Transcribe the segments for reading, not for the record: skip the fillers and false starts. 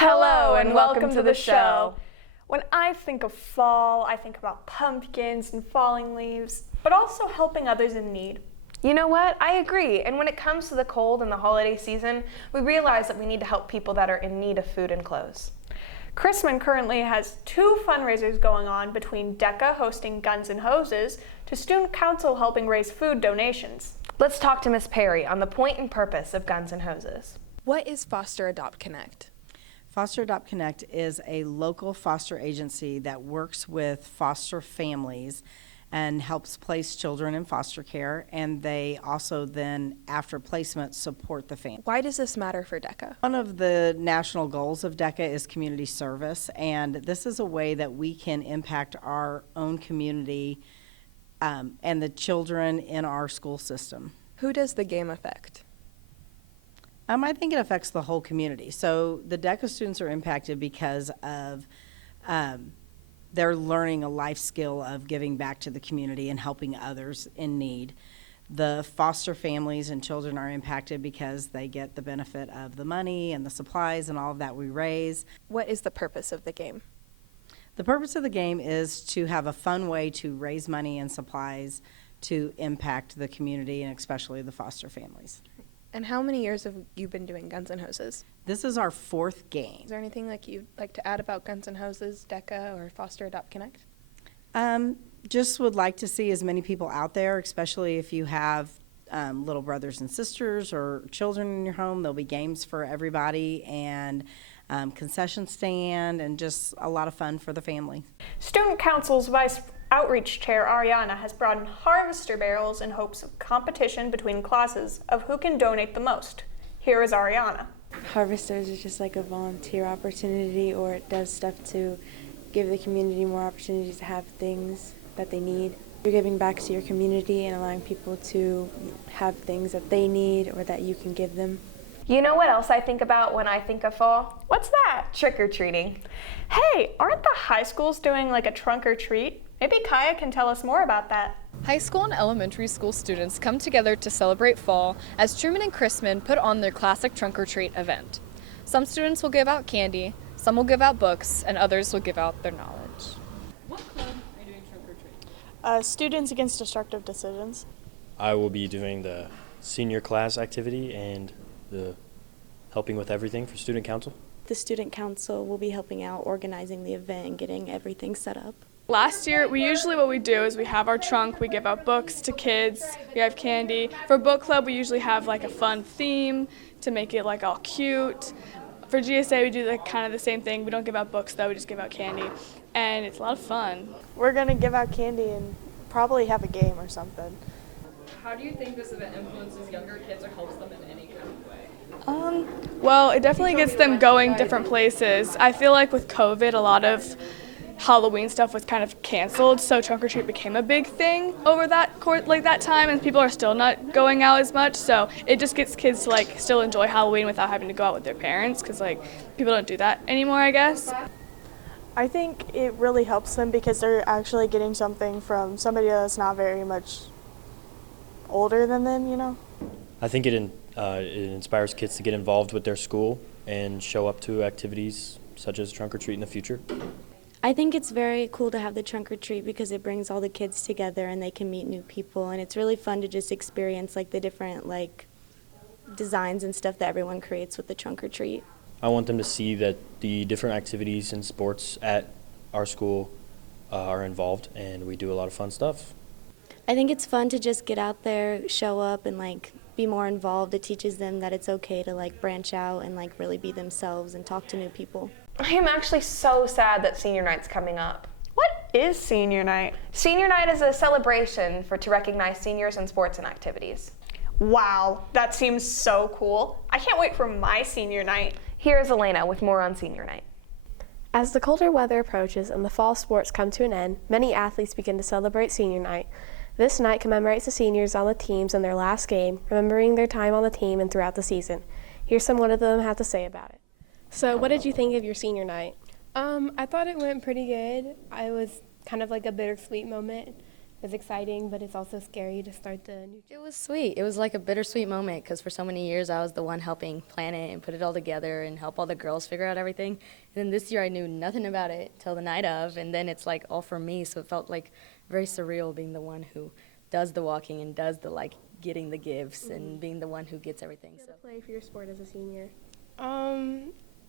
Hello and welcome to the show. When I think of fall, I think about pumpkins and falling leaves, but also helping others in need. You know what? I agree. And when it comes to the cold and the holiday season, we realize that we need to help people that are in need of food and clothes. Chrisman currently has 2 fundraisers going on, between DECA hosting Guns and Hoses to Student Council helping raise food donations. Let's talk to Miss Perry on the point and purpose of Guns and Hoses. What is Foster Adopt Connect? Foster Adopt Connect is a local foster agency that works with foster families and helps place children in foster care, and they also then, after placement, support the family. Why does this matter for DECA? One of the national goals of DECA is community service, and this is a way that we can impact our own community and the children in our school system. Who does the game affect? I think it affects the whole community. So the DECA students are impacted because of they're learning a life skill of giving back to the community and helping others in need. The foster families and children are impacted because they get the benefit of the money and the supplies and all of that we raise. What is the purpose of the game? The purpose of the game is to have a fun way to raise money and supplies to impact the community and especially the foster families. And how many years have you been doing Guns and Hoses? This is our 4th game. Is there anything you'd like to add about Guns and Hoses, DECA, or Foster Adopt Connect? Just would like to see as many people out there, especially if you have little brothers and sisters or children in your home. There'll be games for everybody and concession stand and just a lot of fun for the family. Student Council's Vice Outreach Chair Ariana has brought in harvester barrels in hopes of competition between classes of who can donate the most. Here is Ariana. Harvesters is just like a volunteer opportunity, or it does stuff to give the community more opportunities to have things that they need. You're giving back to your community and allowing people to have things that they need or that you can give them. You know what else I think about when I think of fall? What's that? Trick-or-treating. Hey, aren't the high schools doing like a trunk or treat? Maybe Kaya can tell us more about that. High school and elementary school students come together to celebrate fall as Truman and Chrisman put on their classic trunk or treat event. Some students will give out candy, some will give out books, and others will give out their knowledge. What club are you doing trunk or treat? Students Against Destructive Decisions. I will be doing the senior class activity and the helping with everything for student council. The student council will be helping out organizing the event and getting everything set up. Last year, what we do is we have our trunk, we give out books to kids, we have candy. For book club, we usually have like a fun theme to make it like all cute. For GSA, we do like kind of the same thing. We don't give out books though, we just give out candy. And it's a lot of fun. We're going to give out candy and probably have a game or something. How do you think this event influences younger kids or helps them in any kind of way? Well, it definitely gets them going different places. I feel like with COVID, a lot of Halloween stuff was kind of canceled, so trunk or treat became a big thing over that time, and people are still not going out as much, so it just gets kids to still enjoy Halloween without having to go out with their parents, because people don't do that anymore, I guess. I think it really helps them because they're actually getting something from somebody that's not very much older than them, you know? I think it inspires kids to get involved with their school and show up to activities such as trunk or treat in the future. I think it's very cool to have the trunk or treat because it brings all the kids together and they can meet new people, and it's really fun to just experience the different designs and stuff that everyone creates with the trunk or treat. I want them to see that the different activities and sports at our school are involved, and we do a lot of fun stuff. I think it's fun to just get out there, show up, and be more involved. It teaches them that it's okay to branch out and really be themselves and talk to new people. I am actually so sad that senior night's coming up. What is senior night? Senior night is a celebration to recognize seniors in sports and activities. Wow, that seems so cool. I can't wait for my senior night. Here's Elena with more on senior night. As the colder weather approaches and the fall sports come to an end, many athletes begin to celebrate senior night. This night commemorates the seniors on the teams in their last game, remembering their time on the team and throughout the season. Here's what of them have to say about it. So what did you think of your senior night? I thought it went pretty good. It was kind of like a bittersweet moment It's exciting, but it's also scary to start the new. It was sweet. It was like a bittersweet moment because for so many years I was the one helping plan it and put it all together and help all the girls figure out everything. And then this year I knew nothing about it till the night of, and then it's like all for me. So it felt like very surreal being the one who does the walking and does the like getting the gifts and being the one who gets everything. So play for your sport as a senior.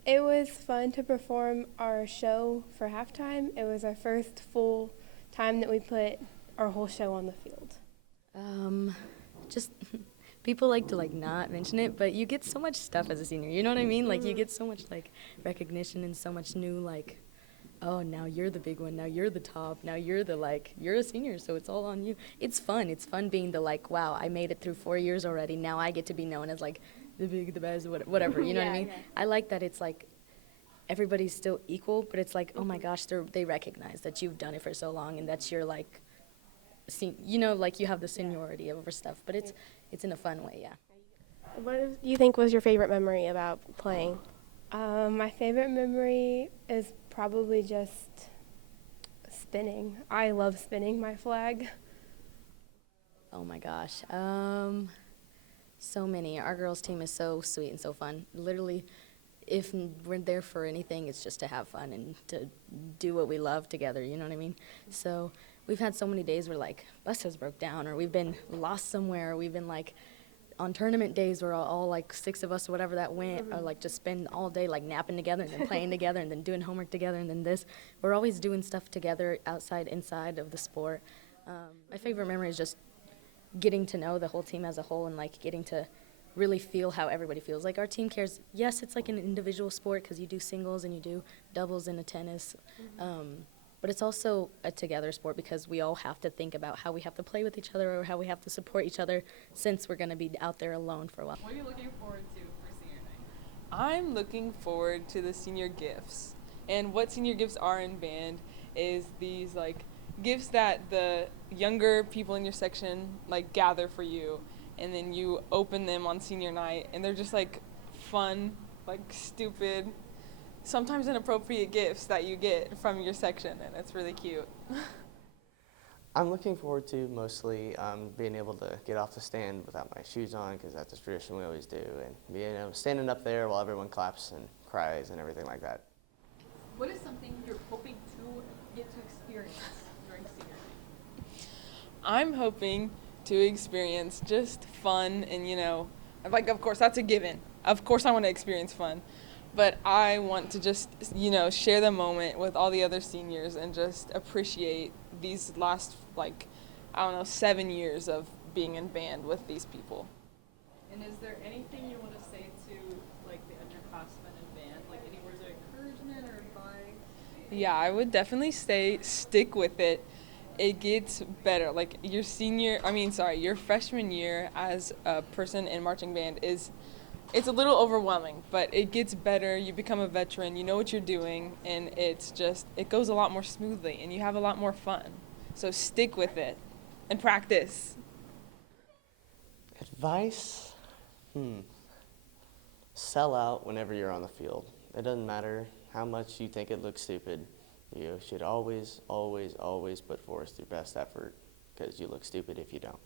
It was fun to perform our show for halftime. It was our first full time that we put our whole show on the field. Just people like to like not mention it, but you get so much stuff as a senior. You know what I mean? Like you get so much like recognition and so much new like, oh, now you're the big one. Now you're the top. Now you're the like you're a senior, so it's all on you. It's fun. It's fun being the like, wow, I made it through 4 years already. Now I get to be known as like the big, the best, whatever. You know what I mean? Yeah. I like that it's like everybody's still equal, but it's like, oh my gosh, they recognize that you've done it for so long and that you're like, you know, like you have the seniority over stuff, but it's in a fun way, yeah. What do you think was your favorite memory about playing? My favorite memory is probably just spinning. I love spinning my flag. Oh my gosh. So many. Our girls' team is so sweet and so fun. Literally, if we're there for anything, it's just to have fun and to do what we love together, you know what I mean? So we've had so many days where, like, buses broke down, or we've been lost somewhere, or we've been, like, on tournament days where all like 6 of us or whatever that went, or, like, just spend all day, like, napping together and then playing together and then doing homework together and then this. We're always doing stuff together outside, inside of the sport. My favorite memory is just getting to know the whole team as a whole and, like, getting to really feel how everybody feels. Like, our team cares. Yes, it's like an individual sport because you do singles and you do doubles in a tennis, but it's also a together sport because we all have to think about how we have to play with each other or how we have to support each other since we're going to be out there alone for a while. What are you looking forward to for senior night? I'm looking forward to the senior gifts. And what senior gifts are in band is these, like, gifts that the younger people in your section, like, gather for you, and then you open them on senior night, and they're just, like, fun, like, stupid, sometimes inappropriate gifts that you get from your section, and it's really cute. I'm looking forward to mostly being able to get off the stand without my shoes on, because that's a tradition we always do, and being standing up there while everyone claps and cries and everything like that. What is something you're hoping to get to experience during senior night? I'm hoping to experience just fun and, you know, like, of course, that's a given. Of course I want to experience fun. But I want to just, you know, share the moment with all the other seniors and just appreciate these last, like, I don't know, 7 years of being in band with these people. And is there anything you want to say to, like, the underclassmen in band? Like, any words of encouragement or advice? Yeah, I would definitely say stick with it. It gets better. Like, your freshman year as a person in marching band it's a little overwhelming, but it gets better. You become a veteran, you know what you're doing, and it goes a lot more smoothly, and you have a lot more fun. So stick with it and practice. Advice? Sell out whenever you're on the field. It doesn't matter how much you think it looks stupid. You should always, always, always put forth your best effort, because you look stupid if you don't.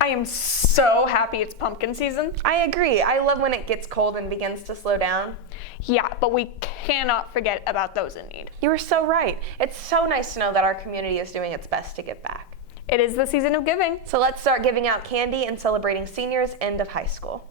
I am so happy it's pumpkin season. I agree. I love when it gets cold and begins to slow down. Yeah, but we cannot forget about those in need. You were so right. It's so nice to know that our community is doing its best to give back. It is the season of giving. So let's start giving out candy and celebrating seniors' end of high school.